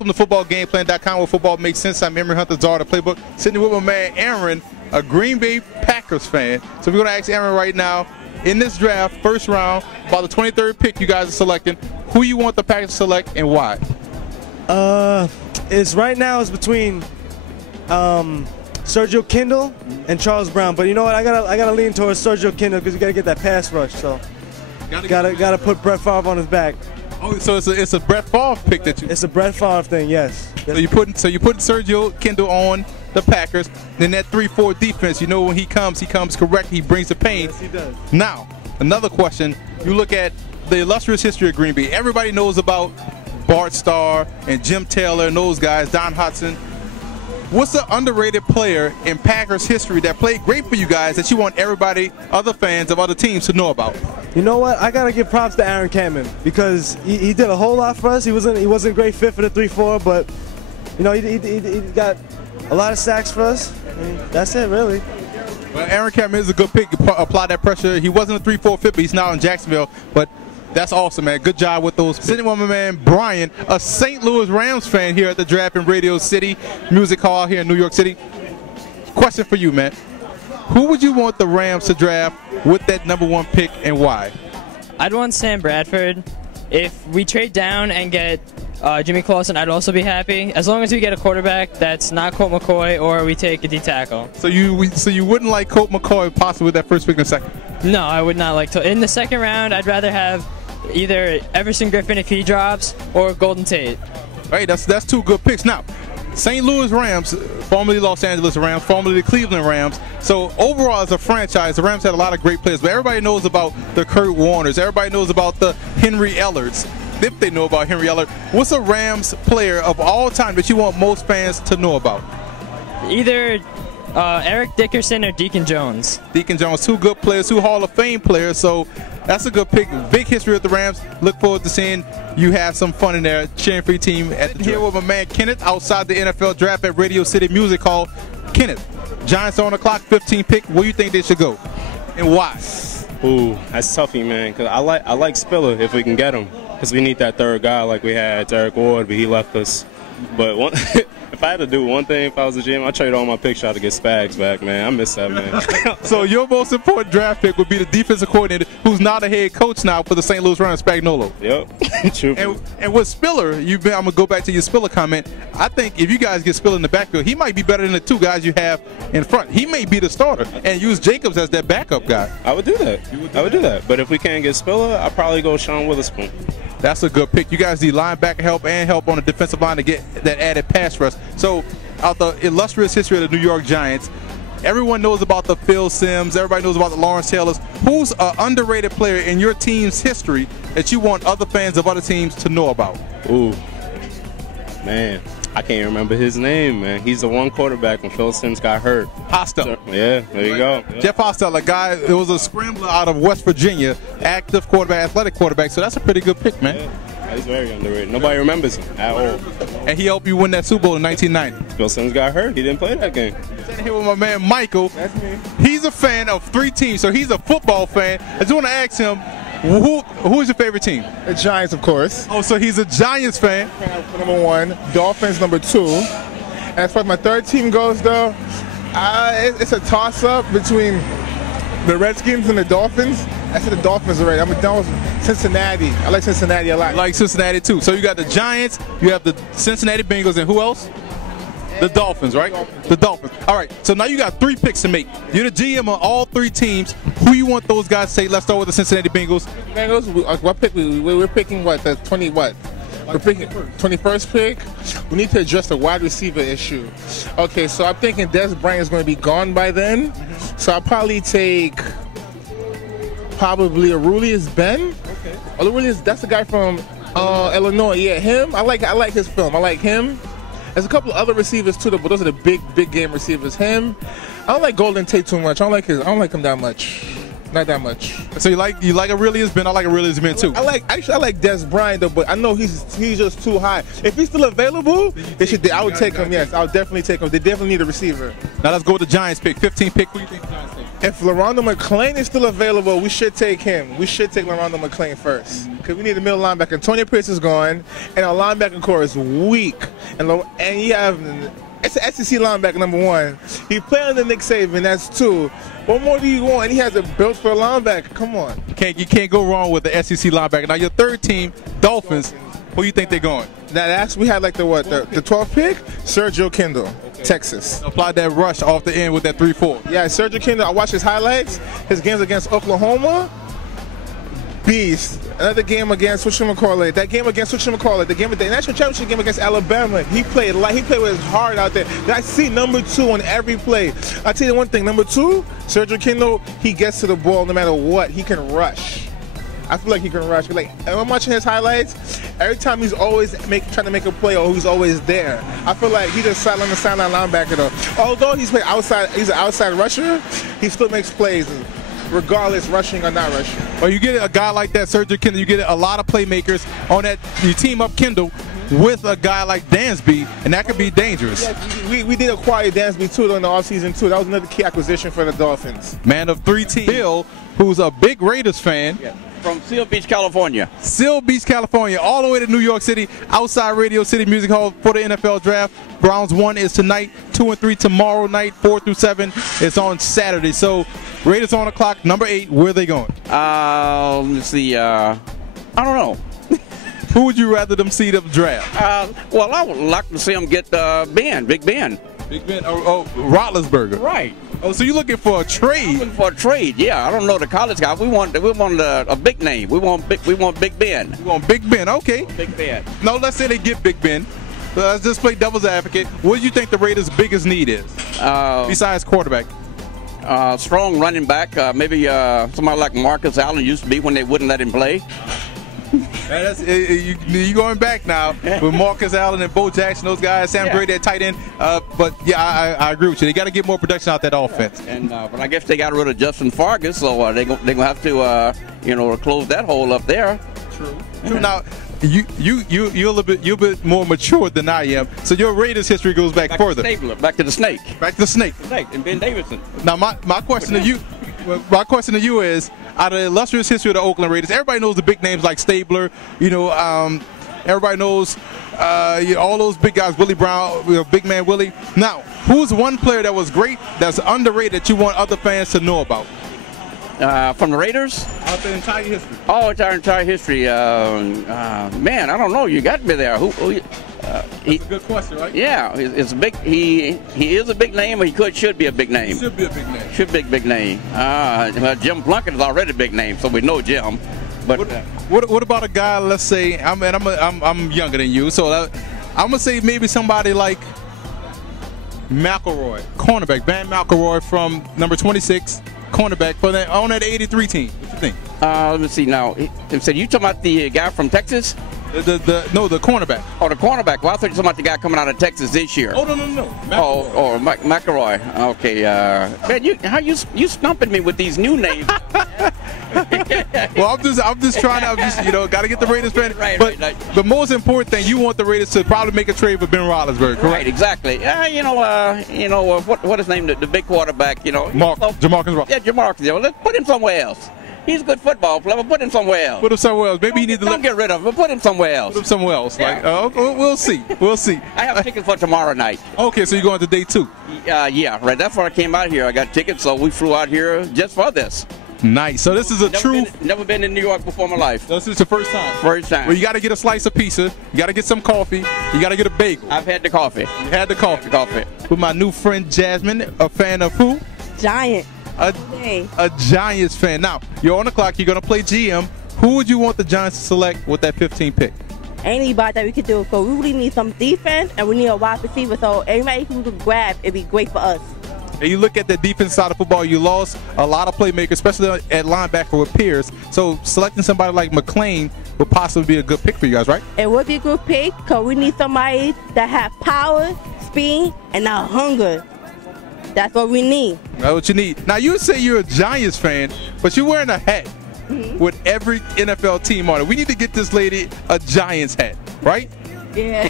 Welcome to footballgameplan.com, where football makes sense. I'm Emory Czar, the Playbook. Sitting with my man Aaron, a Green Bay Packers fan. So we're going to ask Aaron right now, in this draft, first round, about the 23rd pick you guys are selecting, who you want the Packers to select and why? It's right now it's between Sergio Kindle and Charles Brown. But you know what? I gotta lean towards Sergio Kindle because you gotta get that pass rush. So gotta put Brett Favre on his back. Oh, so it's a Brett Favre pick that you. It's a Brett Favre thing, yes. So you putting Sergio Kindle on the Packers. Then that 3-4 defense, you know, when he comes correct. He brings the pain. Yes, he does. Now, another question. You look at the illustrious history of Green Bay. Everybody knows about Bart Starr and Jim Taylor and those guys, Don Hudson. What's the underrated player in Packers history that played great for you guys that you want everybody, other fans of other teams to know about? You know what? I gotta give props to Aaron Cameron because he did a whole lot for us. He wasn't a great fit for the 3-4, but you know he got a lot of sacks for us. I mean, that's it, really. Well, Aaron Cameron is a good pick. Apply that pressure. He wasn't a 3-4 fit, but he's now in Jacksonville. But that's awesome, man. Good job with those. Sitting with my man Brian, a St. Louis Rams fan here at the draft in Radio City Music Hall here in New York City. Question for you, man. Who would you want the Rams to draft with that #1 pick and why? I'd want Sam Bradford. If we trade down and get Jimmy Clausen, I'd also be happy. As long as we get a quarterback that's not Colt McCoy or we take a D tackle. So you wouldn't like Colt McCoy possibly with that first pick in the second? No, I would not like to. In the second round, I'd rather have either Everson Griffin if he drops or Golden Tate. All right, that's two good picks. Now, St. Louis Rams, formerly Los Angeles Rams, formerly the Cleveland Rams. So overall as a franchise, the Rams had a lot of great players, but everybody knows about the Kurt Warners. Everybody knows about the Henry Ellards. If they know about Henry Ellard, what's a Rams player of all time that you want most fans to know about? Either Eric Dickerson or Deacon Jones. Deacon Jones, two good players, two Hall of Fame players, so that's a good pick. Big history of the Rams. Look forward to seeing you have some fun in there, cheering for your team. Here with my man Kenneth outside the NFL draft at Radio City Music Hall. Kenneth, Giants are on the clock, 15 pick. Where do you think they should go and why? Ooh, that's toughy, man, because I like Spiller if we can get him, because we need that third guy like we had Derek Ward, but he left us. But if I had to do one thing if I was a GM, I'd trade all my picks out to get Spags back, man. I miss that, man. So your most important draft pick would be the defensive coordinator, who's now the head coach now for the St. Louis Rams, Spagnuolo. Yep, true. And with Spiller, I'm going to go back to your Spiller comment. I think if you guys get Spiller in the backfield, he might be better than the two guys you have in front. He may be the starter and use Jacobs as that backup guy. I would do that. I would do that. But if we can't get Spiller, I'd probably go Sean Witherspoon. That's a good pick. You guys need linebacker help and help on the defensive line to get that added pass rush. So, out the illustrious history of the New York Giants, everyone knows about the Phil Simms. Everybody knows about the Lawrence Taylors. Who's an underrated player in your team's history that you want other fans of other teams to know about? Ooh, man. I can't remember his name, man. He's the one quarterback when Phil Simms got hurt. Hostel. Yeah, there you go. Jeff Hostel, a guy, it was a scrambler out of West Virginia, active quarterback, athletic quarterback, so that's a pretty good pick, man. Yeah, he's very underrated. Nobody remembers him at all. And he helped you win that Super Bowl in 1990. Phil Simms got hurt. He didn't play that game. Sitting here with my man Michael. That's me. He's a fan of 3 teams, so he's a football fan. I just want to ask him, who is your favorite team? The Giants, of course. Oh, so he's a Giants fan. #1, Dolphins #2. And as far as my third team goes, though, it's a toss-up between the Redskins and the Dolphins. I said the Dolphins already. I'm done with Cincinnati. I like Cincinnati a lot. I like Cincinnati, too. So you got the Giants, you have the Cincinnati Bengals, and who else? The Dolphins, right? The Dolphins. All right, so now you got 3 picks to make. You're the GM on all 3 teams. Who you want those guys to say? Let's start with the Cincinnati Bengals. Bengals, what pick? We're picking what? The 20 what? We're picking 21st pick. We need to address the wide receiver issue. Okay, so I'm thinking Des Bryant is going to be gone by then. So I'll probably take Aurelius Ben. Okay. Aurelius, that's the guy from Illinois. Yeah, him. I like his film. I like him. There's a couple of other receivers too, but those are the big game receivers. Him. I don't like Golden Tate too much. I don't like him that much. Not that much. So you like Aurelius Ben? I like Aurelius Ben too. I like Des Bryant though, but I know he's just too high. If he's still available, I would take him. Yes, I would definitely take him. They definitely need a receiver. Now let's go with the Giants pick. 15 pick. Who do you think the Giants take? If LaRonda McClain is still available, we should take him. We should take LaRonda McClain first. Because we need a middle linebacker. Antonio Pierce is gone, and our linebacker core is weak. And you have, it's an SEC linebacker, number one. He played under Nick Saban, that's two. What more do you want? And he has a built for a linebacker. Come on. You can't go wrong with the SEC linebacker. Now, your third team, Dolphins, who you think they're going? Now, we had like the 12th pick? Sergio Kindle, Texas. Apply that rush off the end with that 3-4. Yeah, Sergio Kindle, I watched his highlights. His games against Oklahoma, beast. Another game against whatchamacallit. That game against whatchamacallit. The national championship game against Alabama. He played with his heart out there. I see number 2 on every play. I'll tell you one thing. Number 2, Sergio Kindle, he gets to the ball no matter what. He can rush. I feel like he can rush. Like, I'm watching his highlights. Every time he's always trying to make a play, or he's always there. I feel like he's a sideline linebacker though. Although he's an outside rusher, he still makes plays, regardless rushing or not rushing. Or you get a guy like that, Sergio Kindle. You get a lot of playmakers on that. You team up Kindle with a guy like Dansby, and that could be dangerous. Yeah, we did acquire Dansby too during the offseason too. That was another key acquisition for the Dolphins. Man of 3 teams. Bill, who's a big Raiders fan. Yeah. From Seal Beach, California. Seal Beach, California, all the way to New York City, outside Radio City Music Hall for the NFL Draft. Browns 1 is tonight, 2 and 3 tomorrow night, 4 through 7 is on Saturday. So Raiders on the clock, number 8. Where are they going? Let's see. I don't know. Who would you rather them see them draft? Well, I would like to see them get Big Ben. Big Ben. Oh, Roethlisberger. Right. Oh, so you're looking for a trade? Looking for a trade, yeah. I don't know the college guys. We want a big name. We want Big Ben. You want Big Ben? Okay. Big Ben. No, let's say they get Big Ben. Let's just play devil's advocate. What do you think the Raiders' biggest need is besides quarterback? Strong running back. Maybe somebody like Marcus Allen used to be when they wouldn't let him play. You going back now with Marcus Allen and Bo Jackson, those guys, Sam Brady at tight end. But yeah, I agree with you. They got to get more production out that offense. And but I guess they got rid of Justin Fargas, so they're gonna have to close that hole up there. True. Now you're a bit more mature than I am, so your Raiders history goes back further. Back to the snake. Back to the snake. And Ben Davidson. Now my question to you. My question to you is, out of the illustrious history of the Oakland Raiders, everybody knows the big names like Stabler, everybody knows all those big guys, Willie Brown, big man Willie. Now, who's one player that was great, that's underrated, that you want other fans to know about? From the Raiders? Out the entire history. Oh, it's our entire history. Man, I don't know. You got me there. That's a good question, right? Yeah, it's big. He is a big name, or should be a big name. Should be a big name. Should be a big name. Jim Plunkett is already a big name, so we know Jim. But what about a guy? Let's say I'm younger than you, so I'm gonna say maybe somebody like McElroy, cornerback, Van McElroy from number 26, cornerback on that 83 team. What you think? Let me see now. So you talking about the guy from Texas? The cornerback. Oh, the cornerback. Well, I thought you were talking about the guy coming out of Texas this year. Oh, no. McElroy. Okay. Man, how you stumping me with these new names? Well, I'm just trying to, got to get the Raiders fan. Right. The most important thing, you want the Raiders to probably make a trade for Ben Roethlisberger, correct? Right, exactly. What his name? The big quarterback. Jamarcus Russell. Yeah, Jamarcus. Let's put him somewhere else. He's a good football player. Put him somewhere else. Put him somewhere else. Maybe he needs to don't get rid of him. But put him somewhere else. Put him somewhere else. Yeah. We'll see. I have tickets for tomorrow night. Okay, so you're going to day 2. Yeah, right. That's why I came out here. I got tickets, so we flew out here just for this. Nice. So this is never been in New York before in my life. This is your first time? First time. Well, you got to get a slice of pizza. You got to get some coffee. You got to get a bagel. I've had the coffee. You had the coffee. With my new friend Jasmine, a fan of who? Giant. A Giants fan. Now, you're on the clock. You're going to play GM. Who would you want the Giants to select with that 15 pick? Anybody that we could do. So we really need some defense, and we need a wide receiver. So anybody who could grab, it'd be great for us. And you look at the defense side of football, you lost a lot of playmakers, especially at linebacker with Pierce. So selecting somebody like McClain would possibly be a good pick for you guys, right? It would be a good pick because we need somebody that have power, speed, and a hunger. That's what we need. That's what you need. Now, you say you're a Giants fan, but you're wearing a hat with every NFL team on it. We need to get this lady a Giants hat, right? Yeah.